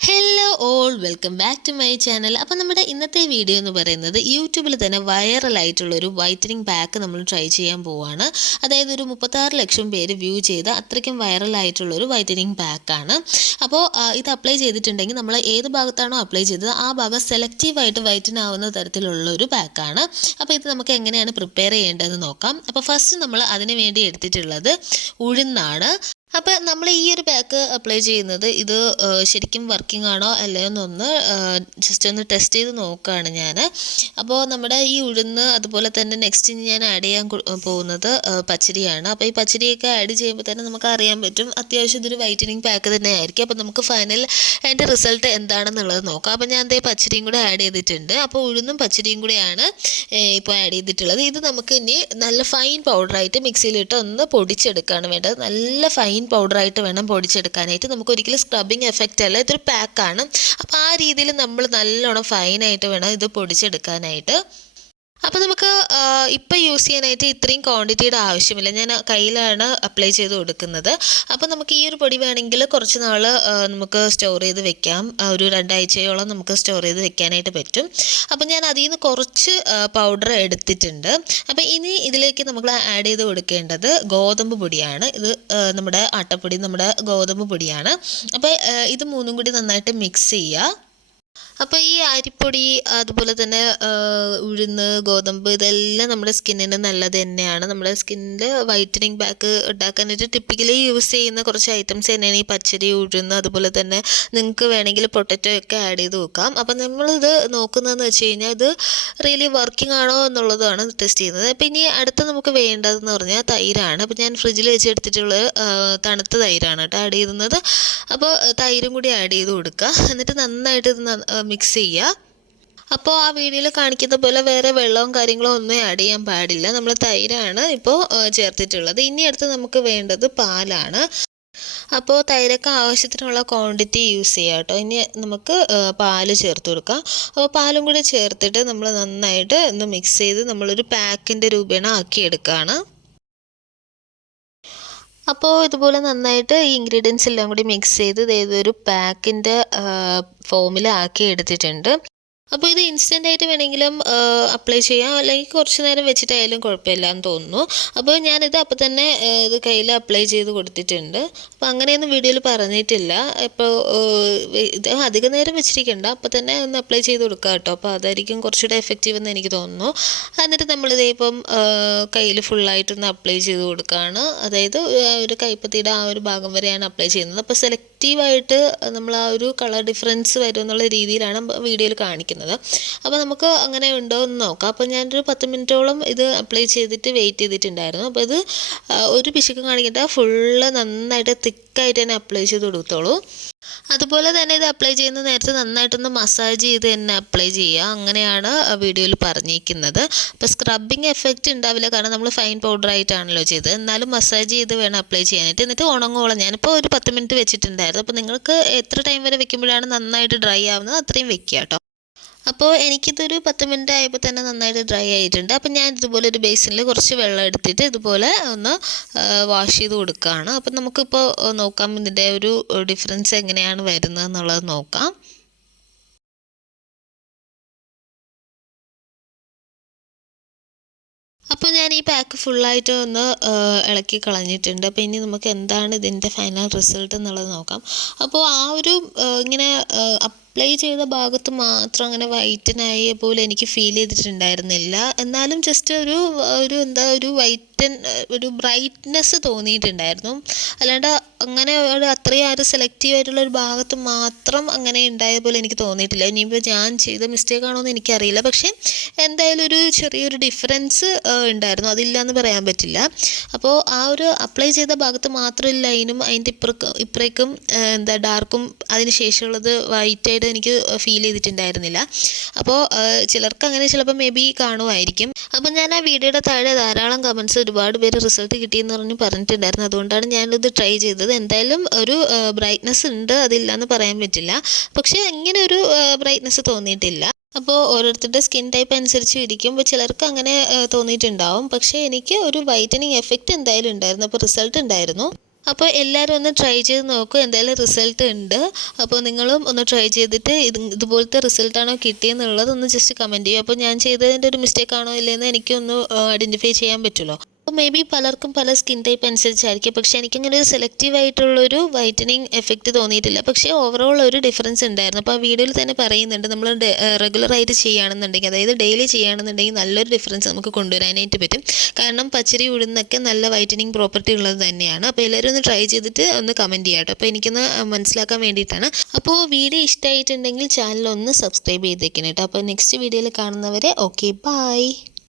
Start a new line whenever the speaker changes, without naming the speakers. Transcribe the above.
Hello all welcome back to my channel അപ്പോൾ നമ്മുടെ ഇന്നത്തെ വീഡിയോ എന്ന് പറയുന്നത് യൂട്യൂബിൽ തന്നെ വൈറലായിട്ടുള്ളൊരു വൈറ്റനിങ് പാക്ക് നമ്മൾ ട്രൈ ചെയ്യാൻ പോവാണ്. അതായത് ഒരു മുപ്പത്താറ് ലക്ഷം പേര് വ്യൂ ചെയ്ത അത്രയ്ക്കും വൈറലായിട്ടുള്ളൊരു വൈറ്റനിങ് പാക്കാണ് അപ്പോൾ ഇത് അപ്ലൈ ചെയ്തിട്ടുണ്ടെങ്കിൽ നമ്മൾ ഏത് ഭാഗത്താണോ അപ്ലൈ ചെയ്തത് ആ ഭാഗം സെലക്റ്റീവായിട്ട് വൈറ്റൻ ആവുന്ന തരത്തിലുള്ള ഒരു പാക്കാണ് അപ്പോൾ ഇത് നമുക്ക് എങ്ങനെയാണ് പ്രിപ്പയർ ചെയ്യേണ്ടതെന്ന് നോക്കാം. അപ്പോൾ ഫസ്റ്റ് നമ്മൾ അതിനു വേണ്ടി എടുത്തിട്ടുള്ളത് ഉഴുന്നാണ്. അപ്പോൾ നമ്മൾ ഈ ഒരു പാക്ക് അപ്ലൈ ചെയ്യുന്നത് ഇത് ശരിക്കും വർക്കിംഗ് ആണോ അല്ലയോ എന്നൊന്ന് ജസ്റ്റ് ഒന്ന് ടെസ്റ്റ് ചെയ്ത് നോക്കുകയാണ് ഞാൻ അപ്പോൾ നമ്മുടെ ഈ ഉഴുന്ന് അതുപോലെ തന്നെ നെക്സ്റ്റ് ഞാൻ ആഡ് ചെയ്യാൻ പോകുന്നത് പച്ചരിയാണ്. അപ്പോൾ ഈ പച്ചരിയൊക്കെ ആഡ് ചെയ്യുമ്പോൾ തന്നെ നമുക്ക് അറിയാൻ പറ്റും അത്യാവശ്യം ഇതൊരു വൈറ്റനിങ് പാക്ക് തന്നെ ആയിരിക്കും അപ്പോൾ നമുക്ക് ഫൈനൽ അതിന്റെ റിസൾട്ട് എന്താണെന്നുള്ളത് നോക്കാം. അപ്പോൾ ഞാൻ ദേ പച്ചരിയും കൂടെ ആഡ് ചെയ്തിട്ടുണ്ട്. അപ്പോൾ ഉഴുന്നും പച്ചരിയും കൂടെയാണ് ഇപ്പോൾ ആഡ് ചെയ്തിട്ടുള്ളത്. ഇത് നമുക്ക് ഇനി നല്ല ഫൈൻ പൗഡറായിട്ട് മിക്സിയിലിട്ട് ഒന്ന് പൊടിച്ചെടുക്കുകയാണ് വേണ്ടത്. നല്ല ഫൈൻ പൗഡറായിട്ട് വേണം പൊടിച്ചെടുക്കാനായിട്ട്. നമുക്ക് ഒരിക്കലും സ്ക്രബിങ് എഫക്റ്റ് അല്ല ഇതൊരു പാക്കാണ് അപ്പോൾ ആ രീതിയിൽ നമ്മൾ നല്ലോണം ഫൈനായിട്ട് വേണം ഇത് പൊടിച്ചെടുക്കാനായിട്ട്. അപ്പോൾ നമുക്ക് ഇപ്പോൾ യൂസ് ചെയ്യാനായിട്ട് ഇത്രയും ക്വാണ്ടിറ്റിയുടെ ആവശ്യമില്ല. ഞാൻ കയ്യിലാണ് അപ്ലൈ ചെയ്ത് കൊടുക്കുന്നത്. അപ്പോൾ നമുക്ക് ഈ ഒരു പൊടി വേണമെങ്കിൽ കുറച്ച് നാൾ നമുക്ക് സ്റ്റോർ ചെയ്ത് വെക്കാം. ഒരു രണ്ടാഴ്ചയോളം നമുക്ക് സ്റ്റോർ ചെയ്ത് വെക്കാനായിട്ട് പറ്റും. അപ്പോൾ ഞാൻ അതിൽ നിന്ന് കുറച്ച് പൗഡർ എടുത്തിട്ടുണ്ട്. അപ്പോൾ ഇനി ഇതിലേക്ക് നമ്മൾ ആഡ് ചെയ്ത് കൊടുക്കേണ്ടത് ഗോതമ്പ് പൊടിയാണ്. ഇത് നമ്മുടെ ആട്ടപ്പൊടി നമ്മുടെ ഗോതമ്പ് പൊടിയാണ്. അപ്പോൾ ഇത് മൂന്നും കൂടി നന്നായിട്ട് മിക്സ് ചെയ്യുക. അപ്പോൾ ഈ അരിപ്പൊടി അതുപോലെ തന്നെ ഉഴുന്ന് ഗോതമ്പ് ഇതെല്ലാം നമ്മുടെ സ്കിന്നിന് നല്ലത് തന്നെയാണ്. നമ്മുടെ സ്കിന്നിൽ വൈറ്റനിങ് ബാക്ക് ഉണ്ടാക്കാനായിട്ട് ടിപ്പിക്കലി യൂസ് ചെയ്യുന്ന കുറച്ച് ഐറ്റംസ് തന്നെയാണ് ഈ പച്ചരി ഉഴുന്ന് അതുപോലെ തന്നെ നിങ്ങൾക്ക് വേണമെങ്കിൽ പൊട്ടറ്റോ ഒക്കെ ആഡ് ചെയ്ത് നോക്കാം അപ്പം നമ്മളിത് നോക്കുന്നതെന്ന് വെച്ച് കഴിഞ്ഞാൽ ഇത് റിയലി വർക്കിംഗ് ആണോ എന്നുള്ളതാണ് ടെസ്റ്റ് ചെയ്യുന്നത്. അപ്പം ഇനി അടുത്ത് നമുക്ക് വേണ്ടതെന്ന് പറഞ്ഞാൽ തൈരാണ്. അപ്പം ഞാൻ ഫ്രിഡ്ജിൽ വെച്ച് എടുത്തിട്ടുള്ള തണുത്ത തൈരാണ് കേട്ടോ ആഡ് ചെയ്യുന്നത്. അപ്പോൾ തൈരും കൂടി ആഡ് ചെയ്ത് കൊടുക്കുക. എന്നിട്ട് നന്നായിട്ട് ഇത് മിക്സ് ചെയ്യുക അപ്പോൾ ആ വീഡിയോയിൽ കാണിക്കുന്ന പോലെ വേറെ വെള്ളവും കാര്യങ്ങളും ഒന്നും ആഡ് ചെയ്യാൻ പാടില്ല. നമ്മൾ തൈരാണ് ഇപ്പോൾ ചേർത്തിട്ടുള്ളത്. ഇനി അടുത്ത് നമുക്ക് വേണ്ടത് പാലാണ്. അപ്പോൾ തൈരൊക്കെ ആവശ്യത്തിനുള്ള ക്വാണ്ടിറ്റി യൂസ് ചെയ്യാം കേട്ടോ. ഇനി നമുക്ക് പാൽ ചേർത്ത് കൊടുക്കാം. അപ്പോൾ പാലും കൂടി ചേർത്തിട്ട് നമ്മൾ നന്നായിട്ട് ഒന്ന് മിക്സ് ചെയ്ത് നമ്മളൊരു പാക്കിന്റെ രൂപേണ ആക്കിയെടുക്കുകയാണ് അപ്പോൾ ഇതുപോലെ നന്നായിട്ട് ഈ ഇൻഗ്രീഡിയൻസ് എല്ലാം കൂടി മിക്സ് ചെയ്ത് ഇതൊരു പാക്കിന്റെ ഫോമിലാക്കി എടുത്തിട്ടുണ്ട്. അപ്പോൾ ഇത് ഇൻസ്റ്റന്റ് ആയിട്ട് വേണമെങ്കിലും അപ്ലൈ ചെയ്യാം. അല്ലെങ്കിൽ കുറച്ച് നേരം വെച്ചിട്ടായാലും കുഴപ്പമില്ല എന്ന് തോന്നുന്നു. അപ്പോൾ ഞാനിത് അപ്പോൾ തന്നെ ഇത് കയ്യിൽ അപ്ലൈ ചെയ്ത് കൊടുത്തിട്ടുണ്ട്. അപ്പോൾ അങ്ങനെയൊന്നും വീഡിയോയിൽ പറഞ്ഞിട്ടില്ല. ഇപ്പോൾ ഇത് അധിക നേരം വെച്ചിരിക്കണ്ട. അപ്പോൾ തന്നെ ഒന്ന് അപ്ലൈ ചെയ്ത് കൊടുക്കുക കേട്ടോ. അപ്പോൾ അതായിരിക്കും കുറച്ചുകൂടെ എഫക്റ്റീവ് എന്ന് എനിക്ക് തോന്നുന്നു. എന്നിട്ട് നമ്മളിത് ഇപ്പം കയ്യിൽ ഫുള്ളായിട്ടൊന്ന് അപ്ലൈ ചെയ്ത് കൊടുക്കുകയാണ്. അതായത് ഒരു കൈപ്പത്തിയുടെ ആ ഒരു ഭാഗം വരെയാണ് അപ്ലൈ ചെയ്യുന്നത്. അപ്പോൾ സെലക്റ്റീവായിട്ട് നമ്മൾ ആ ഒരു കളർ ഡിഫറൻസ് വരും എന്നുള്ള രീതിയിലാണ് വീഡിയോയിൽ കാണിക്കുന്നത്. അപ്പോൾ നമുക്ക് അങ്ങനെ ഉണ്ടോ എന്ന് നോക്കാം. അപ്പോൾ ഞാനൊരു പത്ത് മിനിറ്റോളം ഇത് അപ്ലൈ ചെയ്തിട്ട് വെയിറ്റ് ചെയ്തിട്ടുണ്ടായിരുന്നു. അപ്പോൾ ഇത് ഒരു പിശുക്കും കാണിക്കേണ്ട. ഫുള്ള് നന്നായിട്ട് തിക്കായിട്ട് തന്നെ അപ്ലൈ ചെയ്ത് കൊടുത്തോളൂ. അതുപോലെ തന്നെ ഇത് അപ്ലൈ ചെയ്യുന്ന നേരത്തെ നന്നായിട്ടൊന്ന് മസാജ് ചെയ്ത് തന്നെ അപ്ലൈ ചെയ്യുക. അങ്ങനെയാണ് വീഡിയോയിൽ പറഞ്ഞിരിക്കുന്നത്. അപ്പോൾ സ്ക്രബിങ് എഫക്റ്റ് ഉണ്ടാവില്ല. കാരണം നമ്മൾ ഫൈൻ പൗഡർ ആയിട്ടാണല്ലോ ചെയ്തത്. എന്നാലും മസാജ് ചെയ്ത് വേണം അപ്ലൈ ചെയ്യാനായിട്ട്. എന്നിട്ട് ഉണങ്ങോളം ഞാനിപ്പോൾ ഒരു പത്ത് മിനിറ്റ് വെച്ചിട്ടുണ്ടായിരുന്നു. അപ്പോൾ നിങ്ങൾക്ക് എത്ര ടൈം വരെ വെക്കുമ്പോഴാണ് നന്നായിട്ട് ഡ്രൈ ആവുന്നത്? അത്രയും വെക്കുക കേട്ടോ. അപ്പോൾ എനിക്കിതൊരു പത്ത് മിനിറ്റ് ആയപ്പോൾ തന്നെ നന്നായിട്ട് ഡ്രൈ ആയിട്ടുണ്ട്. അപ്പോൾ ഞാൻ ഇതുപോലെ ഒരു ബേസിനിൽ കുറച്ച് വെള്ളം എടുത്തിട്ട് ഇതുപോലെ ഒന്ന് വാഷ് ചെയ്ത് കൊടുക്കുകയാണ് അപ്പം നമുക്കിപ്പോൾ നോക്കാം ഇതിന്റെ ഒരു ഡിഫറൻസ് എങ്ങനെയാണ് വരുന്നത് എന്നുള്ളത് നോക്കാം. അപ്പോൾ ഞാൻ ഈ പാക്ക് ഫുള്ളായിട്ട് ഒന്ന് ഇളക്കി കളഞ്ഞിട്ടുണ്ട്. അപ്പോൾ ഇനി നമുക്ക് എന്താണ് ഇതിന്റെ ഫൈനൽ റിസൾട്ട് എന്നുള്ളത് നോക്കാം. അപ്പോൾ ആ ഒരു ഇങ്ങനെ അപ്ലൈ ചെയ്ത ഭാഗത്ത് മാത്രം അങ്ങനെ വൈറ്റനായ പോലെ എനിക്ക് ഫീൽ ചെയ്തിട്ടുണ്ടായിരുന്നില്ല. എന്നാലും ജസ്റ്റ് ഒരു ഒരു എന്താ ഒരു വൈറ്റൻ ഒരു ബ്രൈറ്റ്നെസ് തോന്നിയിട്ടുണ്ടായിരുന്നു. അല്ലാണ്ട് അങ്ങനെ ഒരു അത്രയും ആ ഒരു സെലക്റ്റീവ് ആയിട്ടുള്ള ഒരു ഭാഗത്ത് മാത്രം അങ്ങനെ ഉണ്ടായ പോലെ എനിക്ക് തോന്നിയിട്ടില്ല. ഇനിയിപ്പോൾ ഞാൻ ചെയ്ത മിസ്റ്റേക്ക് ആണോ എന്ന് എനിക്കറിയില്ല. പക്ഷേ എന്തായാലും ഒരു ചെറിയൊരു ഡിഫറൻസ് ഉണ്ടായിരുന്നു. അതില്ല എന്ന് പറയാൻ പറ്റില്ല. അപ്പോൾ ആ ഒരു അപ്ലൈ ചെയ്ത ഭാഗത്ത് മാത്രം ലൈനും അതിന്റെ ഇപ്പുറക്കും ഇപ്പുറേക്കും എന്താ ഡാർക്കും അതിന് ശേഷമുള്ളത് വൈറ്റായിട്ട് എനിക്ക് ഫീൽ ചെയ്തിട്ടുണ്ടായിരുന്നില്ല. അപ്പോൾ ചിലർക്ക് അങ്ങനെ ചിലപ്പോൾ മേ ബി കാണുമായിരിക്കും. അപ്പോൾ ഞാൻ ആ വീഡിയോയുടെ താഴെ ധാരാളം കമൻസ് ഒരുപാട് പേര് റിസൾട്ട് കിട്ടിയെന്ന് പറഞ്ഞ് പറഞ്ഞിട്ടുണ്ടായിരുന്നു. അതുകൊണ്ടാണ് ഞാനിത് ട്രൈ ചെയ്തത്. എന്തായാലും ഒരു ബ്രൈറ്റ്നസ് ഉണ്ട് അതില്ലയെന്ന് പറയാൻ പറ്റില്ല. പക്ഷേ അങ്ങനെ ഒരു ബ്രൈറ്റ്നസ് തോന്നിയിട്ടില്ല. അപ്പോൾ ഓരോരുത്തരുടെ സ്കിൻ ടൈപ്പ് അനുസരിച്ച് ഇരിക്കും. അപ്പോൾ ചിലർക്ക് അങ്ങനെ തോന്നിയിട്ടുണ്ടാവും. പക്ഷേ എനിക്ക് ഒരു വൈറ്റനിങ് എഫക്റ്റ് എന്തായാലും ഉണ്ടായിരുന്നു. അപ്പോൾ റിസൾട്ട് ഉണ്ടായിരുന്നു. അപ്പോൾ എല്ലാവരും ഒന്ന് ട്രൈ ചെയ്ത് നോക്കൂ എന്തായാലും റിസൾട്ട് ഉണ്ട്. അപ്പോൾ നിങ്ങളും ഒന്ന് ട്രൈ ചെയ്തിട്ട് ഇത് ഇതുപോലത്തെ റിസൾട്ടാണോ കിട്ടിയെന്നുള്ളത് ഒന്ന് ജസ്റ്റ് കമന്റ് ചെയ്യൂ. അപ്പോൾ ഞാൻ ചെയ്തതിന്റെ ഒരു മിസ്റ്റേക്ക് ആണോ ഇല്ലയെന്ന് എനിക്കൊന്ന് ഐഡന്റിഫൈ ചെയ്യാൻ പറ്റുമല്ലോ. അപ്പോൾ മേ ബി പലർക്കും പല സ്കിൻ ടൈപ്പ് അനുസരിച്ചായിരിക്കും. പക്ഷേ എനിക്കങ്ങനെ ഒരു സെലക്റ്റീവ് ആയിട്ടുള്ളൊരു വൈറ്റനിങ് എഫക്റ്റ് തോന്നിയിട്ടില്ല. പക്ഷേ ഓവറോൾ ഒരു ഡിഫറൻസ് ഉണ്ടായിരുന്നു. അപ്പോൾ ആ വീഡിയോയിൽ തന്നെ പറയുന്നുണ്ട് നമ്മൾ റെഗുലറായിട്ട് ചെയ്യുകയാണെന്നുണ്ടെങ്കിൽ അതായത് ഡെയിലി ചെയ്യുകയാണെന്നുണ്ടെങ്കിൽ നല്ലൊരു ഡിഫറൻസ് നമുക്ക് കൊണ്ടുവരാനായിട്ട് പറ്റും. കാരണം പച്ചരി ഉഴുന്നൊക്കെ നല്ല വൈറ്റനിങ് പ്രോപ്പർട്ടി ഉള്ളത് തന്നെയാണ്. അപ്പോൾ എല്ലാവരും ഒന്ന് ട്രൈ ചെയ്തിട്ട് ഒന്ന് കമന്റ് ചെയ്യാം കേട്ടോ. അപ്പോൾ എനിക്കൊന്ന് മനസ്സിലാക്കാൻ വേണ്ടിയിട്ടാണ്. അപ്പോൾ വീഡിയോ ഇഷ്ടമായിട്ടുണ്ടെങ്കിൽ ചാനൽ ഒന്ന് സബ്സ്ക്രൈബ് ചെയ്തേക്കണം കേട്ടോ. അപ്പോൾ നെക്സ്റ്റ് വീഡിയോയിൽ കാണുന്നവരെ ഓക്കെ ബൈ